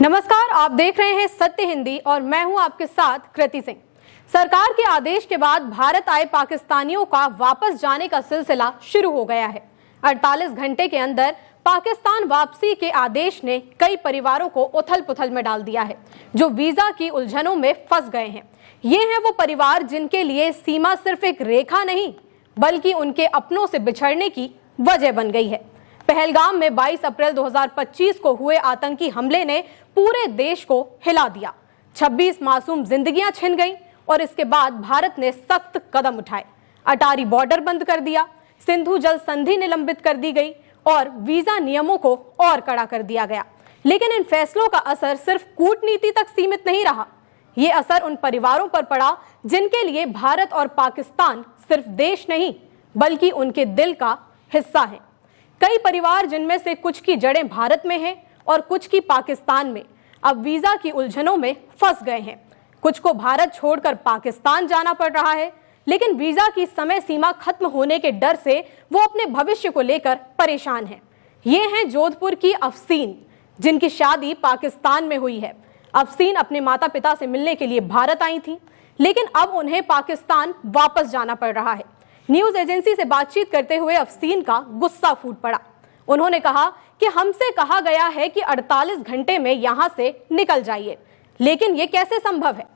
नमस्कार, आप देख रहे हैं सत्य हिंदी और मैं हूं आपके साथ कृति सिंह। सरकार के आदेश के बाद भारत आए पाकिस्तानियों का वापस जाने का सिलसिला शुरू हो गया है। 48 घंटे के अंदर पाकिस्तान वापसी के आदेश ने कई परिवारों को उथल-पुथल में डाल दिया है, जो वीजा की उलझनों में फंस गए हैं। ये हैं वो परिवार जिनके लिए सीमा सिर्फ एक रेखा नहीं, बल्कि उनके अपनों से बिछड़ने की वजह बन गई है। पहलगाम में 22 अप्रैल 2025 को हुए आतंकी हमले ने पूरे देश को हिला दिया। 26 मासूम जिंदगियां छिन गईं और इसके बाद भारत ने सख्त कदम उठाए। अटारी बॉर्डर बंद कर दिया, सिंधु जल संधि निलंबित कर दी गई और वीजा नियमों को और कड़ा कर दिया गया। लेकिन इन फैसलों का असर सिर्फ कूटनीति तक सीमित नहीं रहा। ये असर उन परिवारों पर पड़ा जिनके लिए भारत और पाकिस्तान सिर्फ देश नहीं, बल्कि उनके दिल का हिस्सा है। कई परिवार, जिनमें से कुछ की जड़ें भारत में हैं और कुछ की पाकिस्तान में, अब वीजा की उलझनों में फंस गए हैं। कुछ को भारत छोड़कर पाकिस्तान जाना पड़ रहा है, लेकिन वीजा की समय सीमा खत्म होने के डर से वो अपने भविष्य को लेकर परेशान हैं। ये हैं जोधपुर की अफसीन, जिनकी शादी पाकिस्तान में हुई है। अफसीन अपने माता पिता से मिलने के लिए भारत आई थी, लेकिन अब उन्हें पाकिस्तान वापस जाना पड़ रहा है। न्यूज एजेंसी से बातचीत करते हुए अफसीन का गुस्सा फूट पड़ा। उन्होंने कहा कि हमसे कहा गया है कि 48 घंटे में यहां से निकल जाइए, लेकिन ये कैसे संभव है?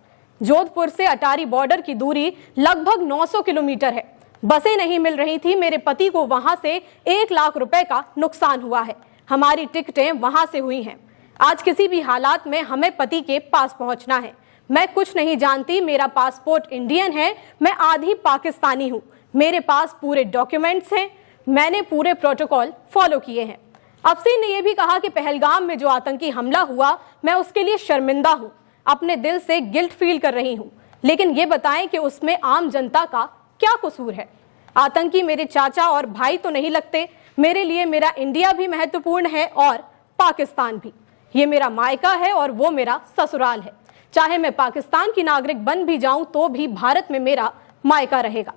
जोधपुर से अटारी बॉर्डर की दूरी लगभग 900 किलोमीटर है। बसें नहीं मिल रही थी। मेरे पति को वहां से 1 लाख रुपए का नुकसान हुआ है। हमारी टिकटें वहां से हुई हैं। आज किसी भी हालात में हमें पति के पास पहुंचना है। मैं कुछ नहीं जानती, मेरा पासपोर्ट इंडियन है, मैं आधी पाकिस्तानी हूँ। मेरे पास पूरे डॉक्यूमेंट्स हैं, मैंने पूरे प्रोटोकॉल फॉलो किए हैं। अफसीन ने यह भी कहा कि पहलगाम में जो आतंकी हमला हुआ, मैं उसके लिए शर्मिंदा हूं, अपने दिल से गिल्ट फील कर रही हूं, लेकिन ये बताएं कि उसमें आम जनता का क्या कसूर है? आतंकी मेरे चाचा और भाई तो नहीं लगते। मेरे लिए मेरा इंडिया भी महत्वपूर्ण है और पाकिस्तान भी। ये मेरा मायका है और वो मेरा ससुराल है। चाहे मैं पाकिस्तान की नागरिक बन भी जाऊं तो भी भारत में मेरा मायका रहेगा।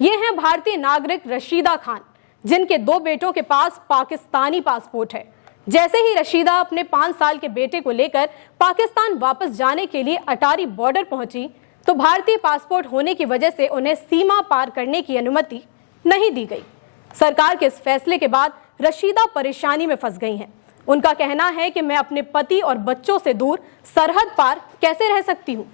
ये हैं भारतीय नागरिक रशीदा खान, जिनके 2 बेटों के पास पाकिस्तानी पासपोर्ट है। जैसे ही रशीदा अपने 5 साल के बेटे को लेकर पाकिस्तान वापस जाने के लिए अटारी बॉर्डर पहुंची, तो भारतीय पासपोर्ट होने की वजह से उन्हें सीमा पार करने की अनुमति नहीं दी गई। सरकार के इस फैसले के बाद रशीदा परेशानी में फंस गई हैं। उनका कहना है कि मैं अपने पति और बच्चों से दूर सरहद पार कैसे रह सकती हूँ?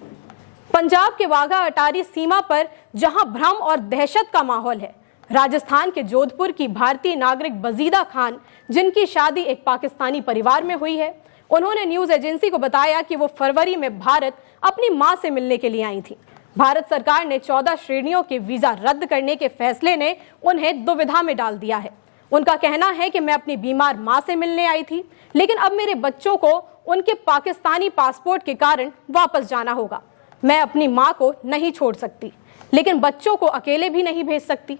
पंजाब के वाघा अटारी सीमा पर जहां भ्रम और दहशत का माहौल है, राजस्थान के जोधपुर की भारतीय नागरिक बजीदा खान, जिनकी शादी एक पाकिस्तानी परिवार में हुई है, उन्होंने न्यूज एजेंसी को बताया कि वो फरवरी में भारत अपनी मां से मिलने के लिए आई थी। भारत सरकार ने 14 श्रेणियों के वीजा रद्द करने के फैसले ने उन्हें दुविधा में डाल दिया है। उनका कहना है कि मैं अपनी बीमार मां से मिलने आई थी, लेकिन अब मेरे बच्चों को उनके पाकिस्तानी पासपोर्ट के कारण वापस जाना होगा। मैं अपनी मां को नहीं छोड़ सकती, लेकिन बच्चों को अकेले भी नहीं भेज सकती।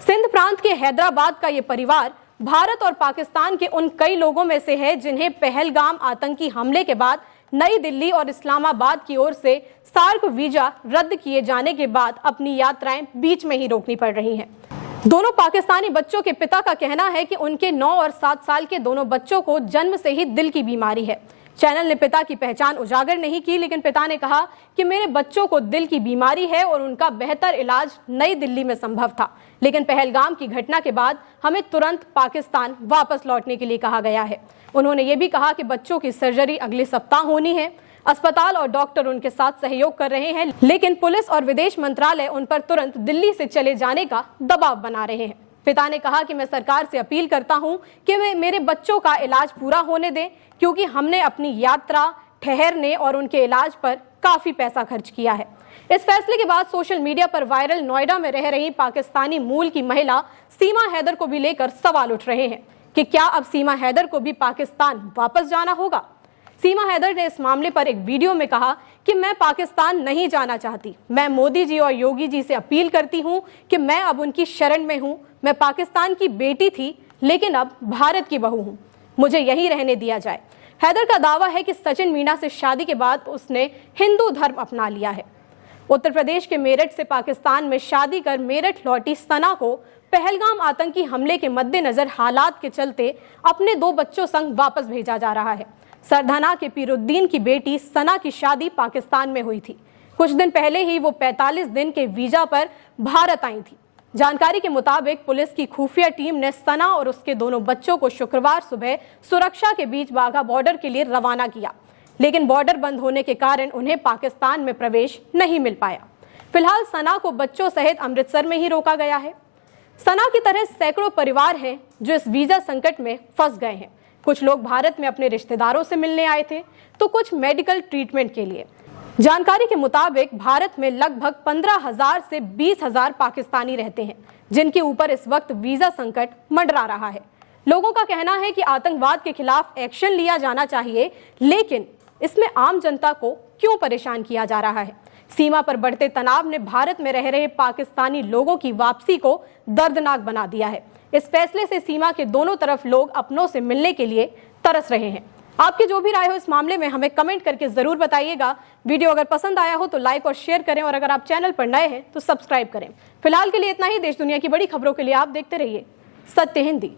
सिंध प्रांत के हैदराबाद का ये परिवार भारत और पाकिस्तान के उन कई लोगों में से है जिन्हें पहलगाम आतंकी हमले के बाद नई दिल्ली और इस्लामाबाद की ओर से सार्क वीजा रद्द किए जाने के बाद अपनी यात्राएं बीच में ही रोकनी पड़ रही हैं। दोनों पाकिस्तानी बच्चों के पिता का कहना है कि उनके 9 और 7 साल के दोनों बच्चों को जन्म से ही दिल की बीमारी है। चैनल ने पिता की पहचान उजागर नहीं की, लेकिन पिता ने कहा कि मेरे बच्चों को दिल की बीमारी है और उनका बेहतर इलाज नई दिल्ली में संभव था, लेकिन पहलगाम की घटना के बाद हमें तुरंत पाकिस्तान वापस लौटने के लिए कहा गया है। उन्होंने ये भी कहा कि बच्चों की सर्जरी अगले सप्ताह होनी है। अस्पताल और डॉक्टर उनके साथ सहयोग कर रहे हैं, लेकिन पुलिस और विदेश मंत्रालय उन पर तुरंत दिल्ली से चले जाने का दबाव बना रहे हैं। पिता ने कहा कि मैं सरकार से अपील करता हूं कि वे मेरे बच्चों का इलाज पूरा होने दें, क्योंकि हमने अपनी यात्रा, ठहरने और उनके इलाज पर काफी पैसा खर्च किया है। इस फैसले के बाद सोशल मीडिया पर वायरल नोएडा में रह रही पाकिस्तानी मूल की महिला सीमा हैदर को भी लेकर सवाल उठ रहे हैं कि क्या अब सीमा हैदर को भी पाकिस्तान वापस जाना होगा? सीमा हैदर ने इस मामले पर एक वीडियो में कहा कि मैं पाकिस्तान नहीं जाना चाहती। मैं मोदी जी और योगी जी से अपील करती हूं कि मैं अब उनकी शरण में हूं। मैं पाकिस्तान की बेटी थी, लेकिन अब भारत की बहू हूं। मुझे यहीं रहने दिया जाए। हैदर का दावा है कि सचिन मीणा से शादी के बाद उसने हिंदू धर्म अपना लिया है। उत्तर प्रदेश के मेरठ से पाकिस्तान में शादी कर मेरठ लौटी सना को पहलगाम आतंकी हमले के मद्देनजर हालात के चलते अपने 2 बच्चों संग वापस भेजा जा रहा है। सरदाना के पीरुद्दीन की बेटी सना की शादी पाकिस्तान में हुई थी। कुछ दिन पहले ही वो 45 दिन के वीजा पर भारत आई थी। जानकारी के मुताबिक पुलिस की खुफिया टीम ने सना और उसके दोनों बच्चों को शुक्रवार सुबह सुरक्षा के बीच वाघा बॉर्डर के लिए रवाना किया, लेकिन बॉर्डर बंद होने के कारण उन्हें पाकिस्तान में प्रवेश नहीं मिल पाया। फिलहाल सना को बच्चों सहित अमृतसर में ही रोका गया है। सना की तरह सैकड़ों परिवार हैं जो इस वीजा संकट में फंस गए हैं। कुछ लोग भारत में अपने रिश्तेदारों से मिलने आए थे, तो कुछ मेडिकल ट्रीटमेंट के लिए। जानकारी के मुताबिक भारत में लगभग 15,000 से 20,000 पाकिस्तानी रहते हैं, जिनके ऊपर इस वक्त वीजा संकट मंडरा रहा है। लोगों का कहना है कि आतंकवाद के खिलाफ एक्शन लिया जाना चाहिए, लेकिन इसमें आम जनता को क्यों परेशान किया जा रहा है? सीमा पर बढ़ते तनाव ने भारत में रह रहे पाकिस्तानी लोगों की वापसी को दर्दनाक बना दिया है। इस फैसले से सीमा के दोनों तरफ लोग अपनों से मिलने के लिए तरस रहे हैं। आपकी जो भी राय हो इस मामले में हमें कमेंट करके जरूर बताइएगा। वीडियो अगर पसंद आया हो तो लाइक और शेयर करें, और अगर आप चैनल पर नए हैं तो सब्सक्राइब करें। फिलहाल के लिए इतना ही। देश दुनिया की बड़ी खबरों के लिए आप देखते रहिए सत्य हिंदी।